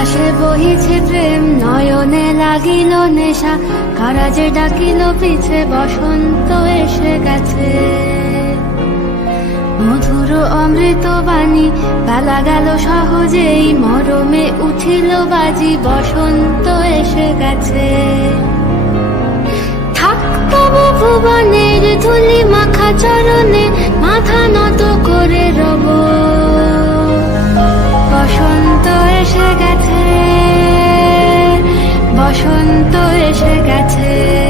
বাতাসে বহিছে প্রেম, নয়নে লাগিল নেশা। কারাজে ডাকিল, পিছে বসন্ত এসে গেছে। মধুর অমৃত বাণী, বেলা গেল সহজেই, মরমে উঠিল বাজি, বসন্ত এসে গেছে। থাক ভুবনের ধুলি মাখা চরণে, মাথা বসন্ত এসে গেছে।